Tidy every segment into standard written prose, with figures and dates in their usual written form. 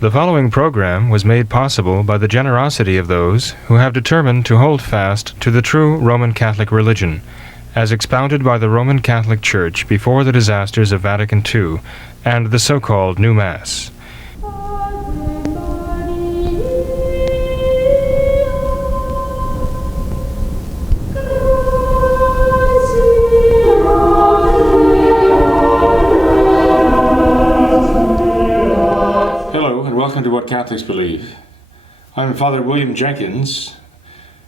The following program was made possible by the generosity of those who have determined to hold fast to the true Roman Catholic religion, as expounded by the Roman Catholic Church before the disasters of Vatican II and the so-called New Mass. Welcome to What Catholics Believe. I'm Father William Jenkins,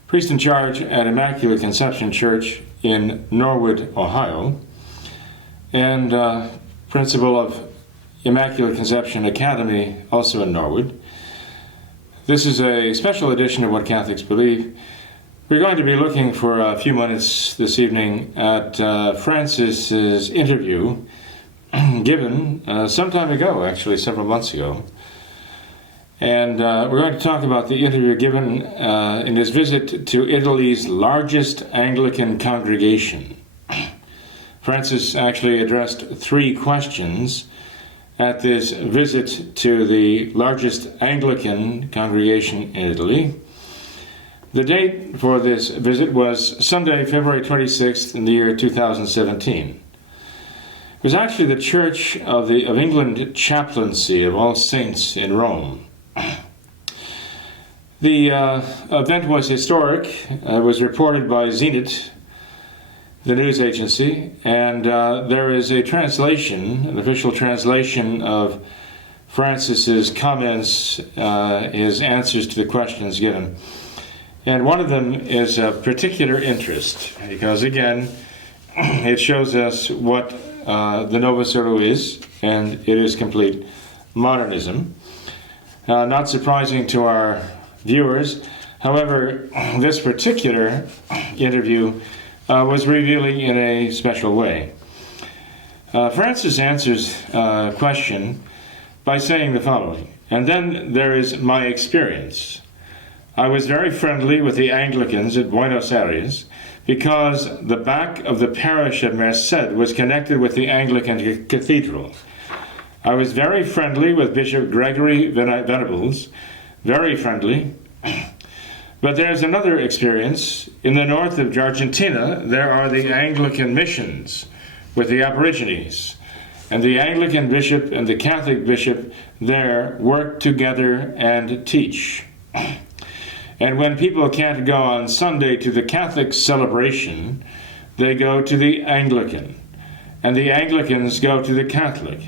priest in charge at Immaculate Conception Church in Norwood, Ohio, and principal of Immaculate Conception Academy, also in Norwood. This is a special edition of What Catholics Believe. We're going to be looking for a few minutes this evening at Francis's interview given some time ago, actually several months ago. And we're going to talk about the interview given in his visit to Italy's largest Anglican congregation. Francis actually addressed 3 questions at this visit to the largest Anglican congregation in Italy. The date for this visit was Sunday, February 26th in the year 2017. It was actually the Church of England chaplaincy of All Saints in Rome. The event was historic. It was reported by Zenit, the news agency, and there is a translation, an official translation of Francis's comments, his answers to the questions given. And one of them is of particular interest because, again, it shows us what the Novus Ordo is, and it is complete modernism. Not surprising to our viewers. However, this particular interview was revealing in a special way. Francis answers a question by saying the following, "And then there is my experience. I was very friendly with the Anglicans at Buenos Aires because the back of the parish of Merced was connected with the Anglican cathedral. I was very friendly with Bishop Gregory Venables, very friendly. But there's another experience. In the north of Argentina, there are the Anglican missions with the Aborigines. And the Anglican bishop and the Catholic bishop there work together and teach. And when people can't go on Sunday to the Catholic celebration, they go to the Anglican. And the Anglicans go to the Catholic,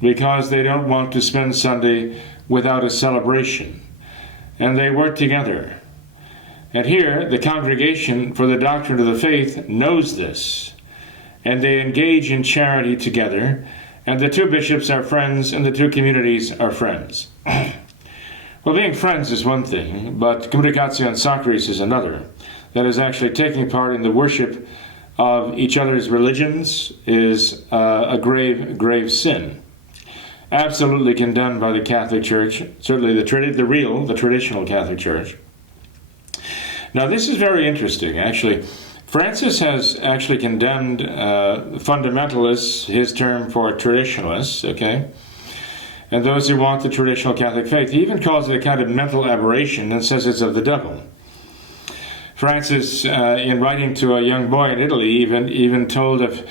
because they don't want to spend Sunday without a celebration. And they work together. And here, the Congregation for the Doctrine of the Faith knows this. And they engage in charity together, and the 2 bishops are friends, and the 2 communities are friends." Well, being friends is one thing, but communicatio sacris is another. That is, actually taking part in the worship of each other's religions is a grave, grave sin. Absolutely condemned by the Catholic Church, certainly the traditional Catholic Church. Now, this is very interesting, actually. Francis has actually condemned fundamentalists, his term for traditionalists, okay, and those who want the traditional Catholic faith. He even calls it a kind of mental aberration and says it's of the devil. Francis, in writing to a young boy in Italy, even told of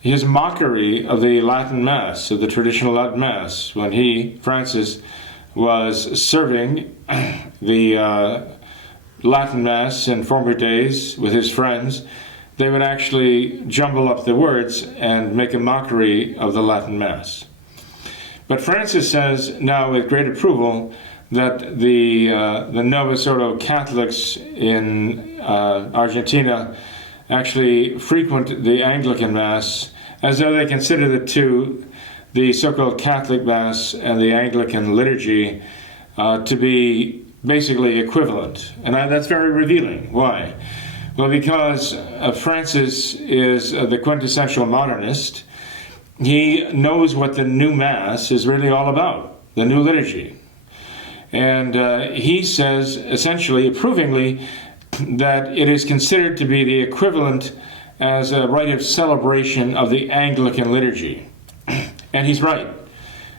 his mockery of the Latin Mass, of the traditional Latin Mass, when he, Francis, was serving the Latin Mass in former days with his friends. They would actually jumble up the words and make a mockery of the Latin Mass. But Francis says now with great approval that the Novus Ordo Catholics in Argentina actually frequent the Anglican Mass as though they consider the 2, the so-called Catholic Mass and the Anglican liturgy, to be basically equivalent. And that's very revealing. Why? Well, because Francis is the quintessential modernist. He knows what the new Mass is really all about, the new liturgy. And he says, essentially, approvingly, that it is considered to be the equivalent as a rite of celebration of the Anglican liturgy. And he's right.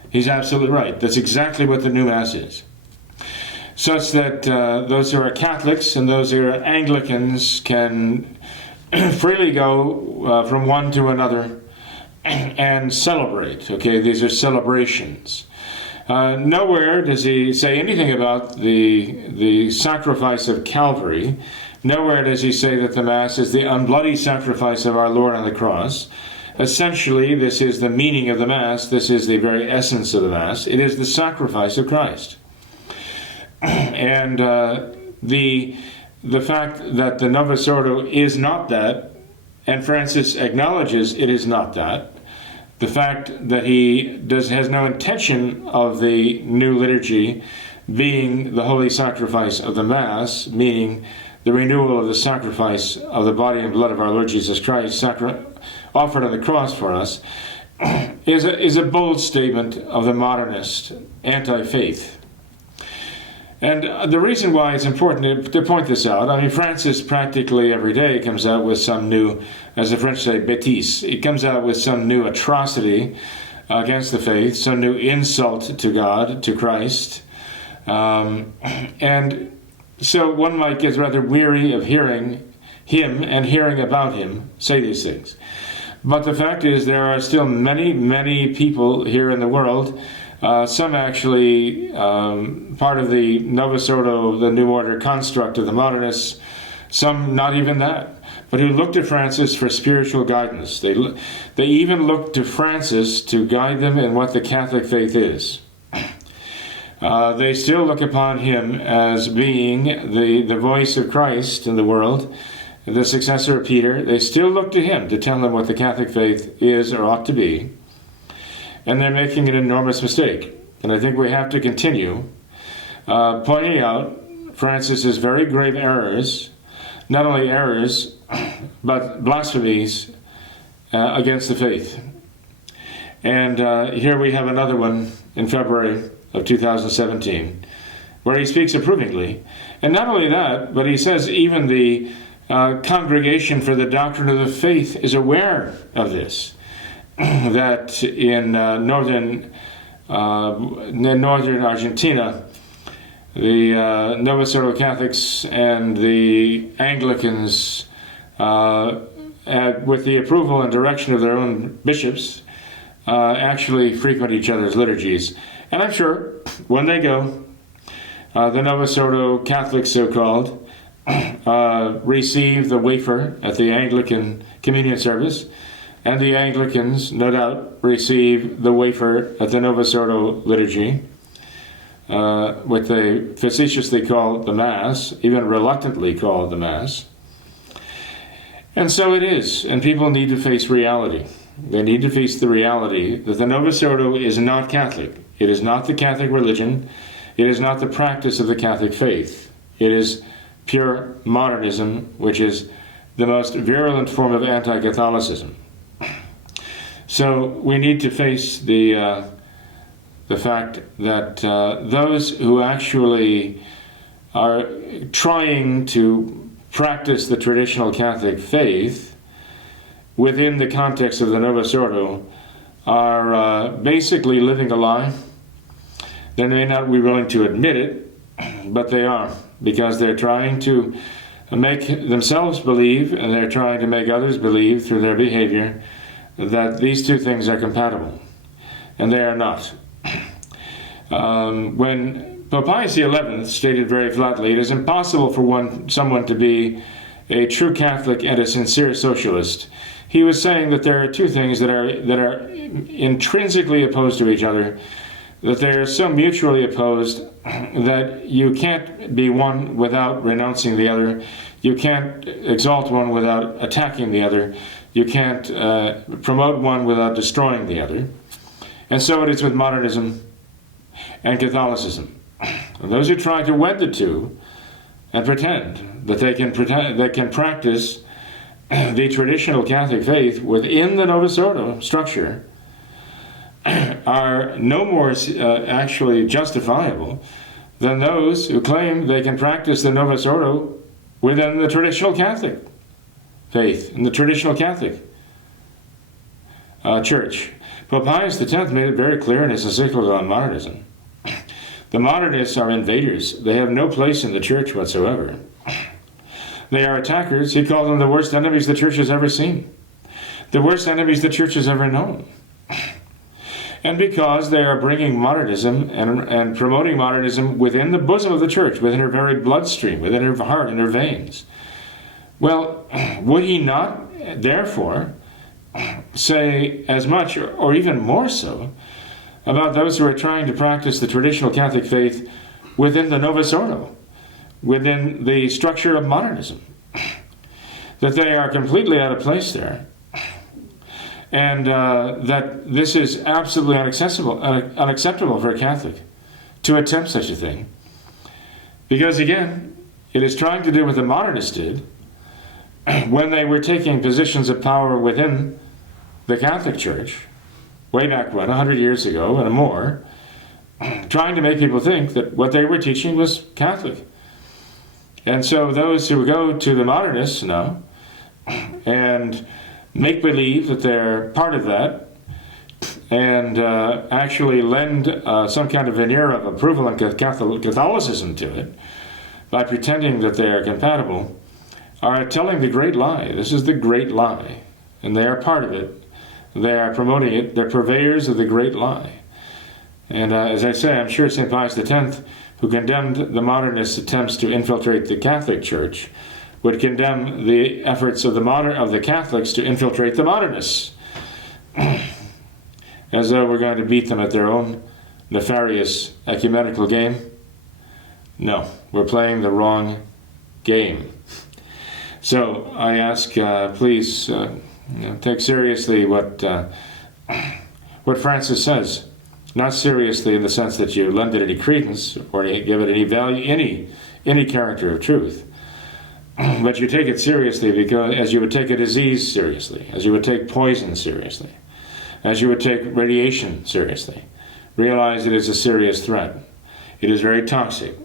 He's absolutely right. That's exactly what the new Mass is. Such that those who are Catholics and those who are Anglicans can freely go from one to another and celebrate. Okay, these are celebrations. Nowhere does he say anything about the sacrifice of Calvary. Nowhere does he say that the Mass is the unbloody sacrifice of our Lord on the cross. Essentially, this is the meaning of the Mass. This is the very essence of the Mass. It is the sacrifice of Christ. And the fact that the Novus Ordo is not that, and Francis acknowledges it is not that, the fact that he has no intention of the new liturgy being the holy sacrifice of the Mass, meaning the renewal of the sacrifice of the body and blood of our Lord Jesus Christ, offered on the cross for us, is a bold statement of the modernist anti-faith. And the reason why it's important to point this out, I mean, Francis practically every day comes out with some new, as the French say, bêtise. He comes out with some new atrocity against the faith, some new insult to God, to Christ. And so one might get rather weary of hearing him and hearing about him say these things. But the fact is, there are still many, many people here in the world, some actually part of the Novus Ordo, the New Order construct of the modernists, some not even that, but who look to Francis for spiritual guidance. They even look to Francis to guide them in what the Catholic faith is. They still look upon him as being the voice of Christ in the world, the successor of Peter. They still look to him to tell them what the Catholic faith is or ought to be. And they're making an enormous mistake. And I think we have to continue pointing out Francis's very grave errors, not only errors, but blasphemies against the faith. And here we have another one in February of 2017, where he speaks approvingly. And not only that, but he says even the Congregation for the Doctrine of the Faith is aware of this, that in northern Argentina, the Novus Ordo Catholics and the Anglicans, with the approval and direction of their own bishops, actually frequent each other's liturgies. And I'm sure when they go, the Novus Ordo Catholics, so-called, receive the wafer at the Anglican communion service, and the Anglicans, no doubt, receive the wafer at the Novus Ordo liturgy, what they facetiously call the Mass, even reluctantly call the Mass. And so it is, and people need to face reality. They need to face the reality that the Novus Ordo is not Catholic. It is not the Catholic religion. It is not the practice of the Catholic faith. It is pure modernism, which is the most virulent form of anti-Catholicism. So we need to face the fact that those who actually are trying to practice the traditional Catholic faith within the context of the Novus Ordo are basically living a lie. They may not be willing to admit it, but they are, because they're trying to make themselves believe, and they're trying to make others believe through their behavior, that these two things are compatible, and they are not. When Pope Pius XI stated very flatly, it is impossible for someone to be a true Catholic and a sincere socialist, he was saying that there are two things that are intrinsically opposed to each other, that they are so mutually opposed that you can't be one without renouncing the other. You can't exalt one without attacking the other. You can't promote one without destroying the other. And so it is with modernism and Catholicism. And those who try to wed the two and pretend that they can practice the traditional Catholic faith within the Novus Ordo structure are no more actually justifiable than those who claim they can practice the Novus Ordo within the traditional Catholic faith, in the traditional Catholic Church. Pope Pius X made it very clear in his encyclical on modernism. The modernists are invaders. They have no place in the church whatsoever. They are attackers. He called them the worst enemies the church has ever seen, the worst enemies the church has ever known. And because they are bringing modernism and promoting modernism within the bosom of the church, within her very bloodstream, within her heart and her veins. Well, would he not, therefore, say as much, or even more so, about those who are trying to practice the traditional Catholic faith within the Novus Ordo, within the structure of modernism? That they are completely out of place there. And that this is absolutely unacceptable for a Catholic to attempt such a thing. Because again, it is trying to do what the modernists did when they were taking positions of power within the Catholic Church, way back when, 100 years ago and more, trying to make people think that what they were teaching was Catholic. And so those who go to the modernists now and make believe that they're part of that, and actually lend some kind of veneer of approval and Catholicism to it by pretending that they are compatible, are telling the great lie. This is the great lie, and they are part of it. They are promoting it. They're purveyors of the great lie. And as I say, I'm sure St. Pius X, who condemned the modernist attempts to infiltrate the Catholic Church, would condemn the efforts of the Catholics to infiltrate the modernists, as though we're going to beat them at their own nefarious ecumenical game. No, we're playing the wrong game. So I ask, please take seriously what Francis says. Not seriously in the sense that you lend it any credence or give it any value, any character of truth. But you take it seriously because, as you would take a disease seriously, as you would take poison seriously, as you would take radiation seriously. Realize it is a serious threat. It is very toxic.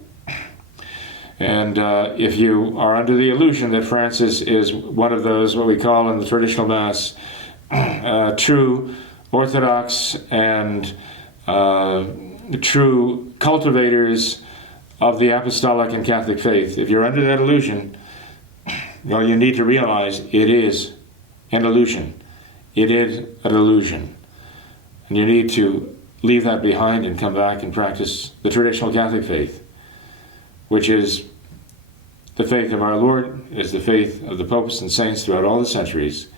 And if you are under the illusion that Francis is one of those, what we call in the traditional Mass, true Orthodox and true cultivators of the Apostolic and Catholic faith, if you're under that illusion, well, you need to realize it is an illusion. It is an illusion. And you need to leave that behind and come back and practice the traditional Catholic faith, which is the faith of our Lord, is the faith of the popes and saints throughout all the centuries.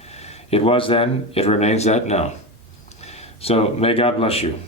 It was then, it remains that now. So may God bless you.